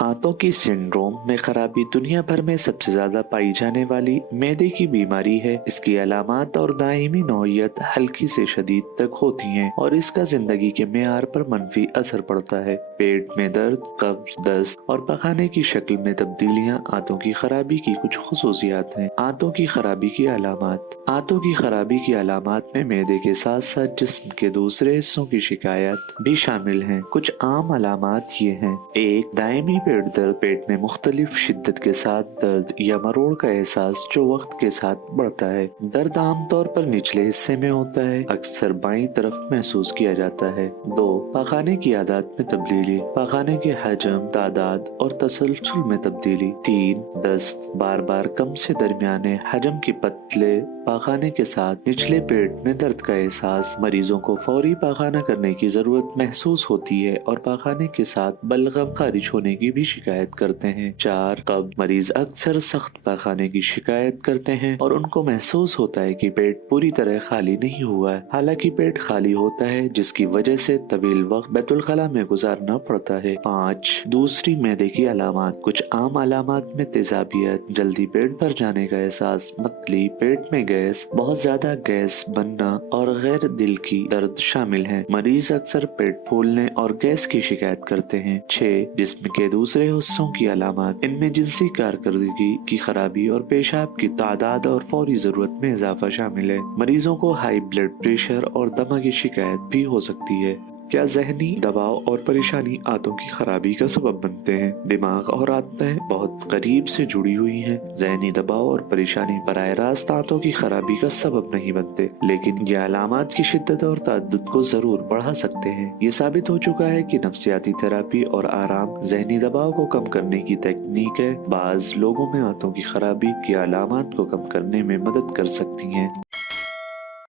आंतों की सिंड्रोम में खराबी दुनिया भर में सबसे ज्यादा पाई जाने वाली मैदे की बीमारी है। इसकी अलामात और दायमी नौयत हल्की से शदीद तक होती हैं और इसका जिंदगी के मेयार पर मंफी असर पड़ता है। पेट में दर्द, कब्ज, दस्त और पखाने की शक्ल में तब्दीलियां आंतों की खराबी की कुछ खुसूसियात हैं। आंतों की खराबी की अलामात। आंतों की खराबी की अलामात में मैदे के साथ साथ जिस्म के दूसरे हिस्सों की शिकायत भी शामिल हैं। कुछ आम अलामात ये हैं। एक, दायमी पेट दर्द। पेट में मुख्तलिफ शिद्दत के साथ दर्द या मरोड़ का एहसास जो वक्त के साथ बढ़ता है। दर्द आमतौर पर निचले हिस्से में होता है, अक्सर बाईं तरफ महसूस किया जाता है। दो, पखाने की आदत में तब्दीली। पखाने के हजम, तादाद और तसलसल में तब्दीली। तीन, दस्त। बार बार कम से दरमियाने हजम की पतले पाखाने के साथ निचले पेट में दर्द का एहसास। मरीजों को फौरी पाखाना करने की जरूरत महसूस होती है और पाखाने के साथ बलगम खारिज होने की भी शिकायत करते हैं। चार, कब्ज। मरीज अक्सर सख्त पाखाने की शिकायत करते हैं और उनको महसूस होता है कि पेट पूरी तरह खाली नहीं हुआ है, हालांकि पेट खाली होता है, जिसकी वजह से तवील वक्त बैतुल खला में गुजारना पड़ता है। पाँच, दूसरी मैदे की अलामात। कुछ आम अलामात में तेजाबियत, जल्दी पेट भर जाने का एहसास, मतली, पेट में गैस, बहुत ज्यादा गैस बनना और गैर दिल की दर्द शामिल हैं। मरीज अक्सर पेट फूलने और गैस की शिकायत करते हैं। 6, जिस्म के दूसरे हिस्सों की अलामात। इनमें जिनसी कारकर्दगी की खराबी और पेशाब की तादाद और फौरी जरूरत में इजाफा शामिल है। मरीजों को हाई ब्लड प्रेशर और दमा की शिकायत भी हो सकती है। क्या जहनी दबाव और परेशानी आंतों की खराबी का सबब बनते हैं? दिमाग और आंतें बहुत करीब से जुड़ी हुई हैं। जहनी दबाव और परेशानी बराह रास्त आंतों की खराबी का सबब नहीं बनते, लेकिन ये अलामात की शिद्दत और तअद्दुद को जरूर बढ़ा सकते हैं। ये साबित हो चुका है कि नफ्सियाती थेरापी और आराम जहनी दबाव को कम करने की तकनीक है। बाज लोगों में आंतों की खराबी की अलामात को कम करने में मदद कर सकती हैं।